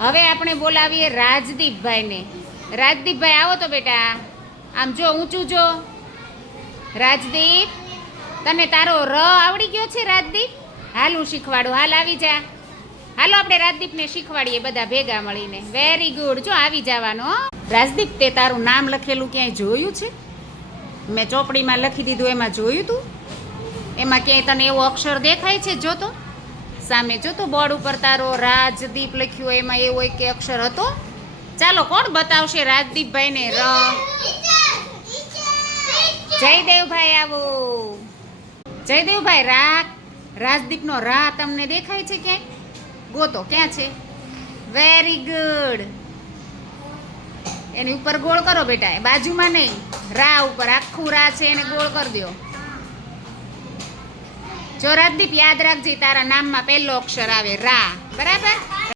હવે આપણે બોલાવીએ રાજદીપભાઈને. રાજદીપભાઈ આવો તો બેટા, આમ જો ઊંચું જો. રાજદીપ, તને તારો ર આવડી ગયો છે રાજદીપ? હાલ હું શીખવાડું, હાલ આવી જા. હાલો આપણે રાજદીપને શીખવાડીએ બધા ભેગા મળીને. વેરી ગુડ, જો આવી જવાનો. રાજદીપ, તે તારું નામ લખેલું ક્યાંય જોયું છે? મેં ચોપડીમાં લખી દીધું, એમાં જોયું તું? એમાં ક્યાંય તને એવો અક્ષર દેખાય છે? જોતો સામે, જોતો બોર્ડ ઉપર તારો રાજદીપ લખ્યું, એમાં એવો એક અક્ષર હતો? ચાલો કોણ બતાવશે રાજદીપભાઈને ર? જયદેવભાઈ આવો. જયદેવભાઈ, રાજદીપનો રા તમને દેખાય છે ક્યાંય? ગોતો, ક્યાં છે? Very good. એની ઉપર ગોળ કરો બેટા, બાજુમાં નહીં, રા ઉપર આખું રા છે એને ગોળ કરી દો. જો રાજદીપ, યાદ રાખજે તારા નામમાં પહેલો અક્ષર આવે રા, બરાબર?